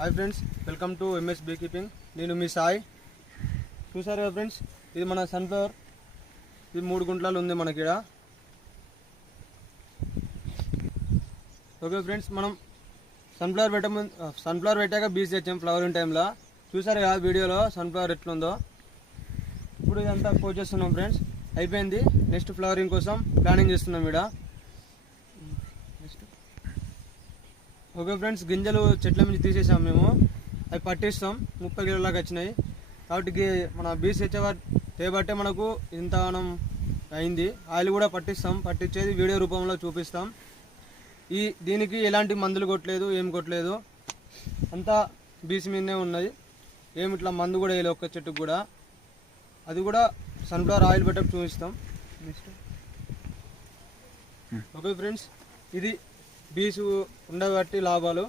Hi friends, welcome to MS be keeping. నేను మీ సాయి. చూసారు కదా ఫ్రెండ్స్, ఇది మన సన్ఫ్లవర్. ఇది 3 గుంటలు ఉంది మనకి ఇక్కడ. ఓకే ఫ్రెండ్స్, మనం సన్ఫ్లవర్ పెట్టాక బీస్ తెచ్చాం ఫ్లవరింగ్ టైంలో. చూసారు కదా వీడియోలో సన్ఫ్లవర్ ఎట్లుందో. ఇప్పుడు ఇదంతా కోచేస్తున్నాం ఫ్రెండ్స్, అయిపోయింది. నెక్స్ట్ ఫ్లవరింగ్ కోసం ప్లానింగ్ చేస్తున్నాం ఇక్కడ. ఓకే ఫ్రెండ్స్, గింజలు చెట్ల నుంచి తీసేసాం మేము. అవి పట్టిస్తాం. 30 కిలోల దాకా వచ్చినాయి. కాబట్టి మన బీస్ తేబట్టే మనకు ఇంత అయింది. ఆయిల్ కూడా పట్టిస్తాం. పట్టించేది వీడియో రూపంలో చూపిస్తాం. దీనికి ఎలాంటి మందులు కొట్టలేదు, ఏం కొట్టలేదు. అంతా బీస్ మీదనే ఉన్నది. ఏమి ఇట్లా మందు కూడా వేయలేదు ఒక్క చెట్టుకు కూడా. అది కూడా సన్ఫ్లవర్ ఆయిల్ పెట్టక చూపిస్తాం. ఓకే ఫ్రెండ్స్, ఇది బీసు ఉండబట్టి లాభాలు.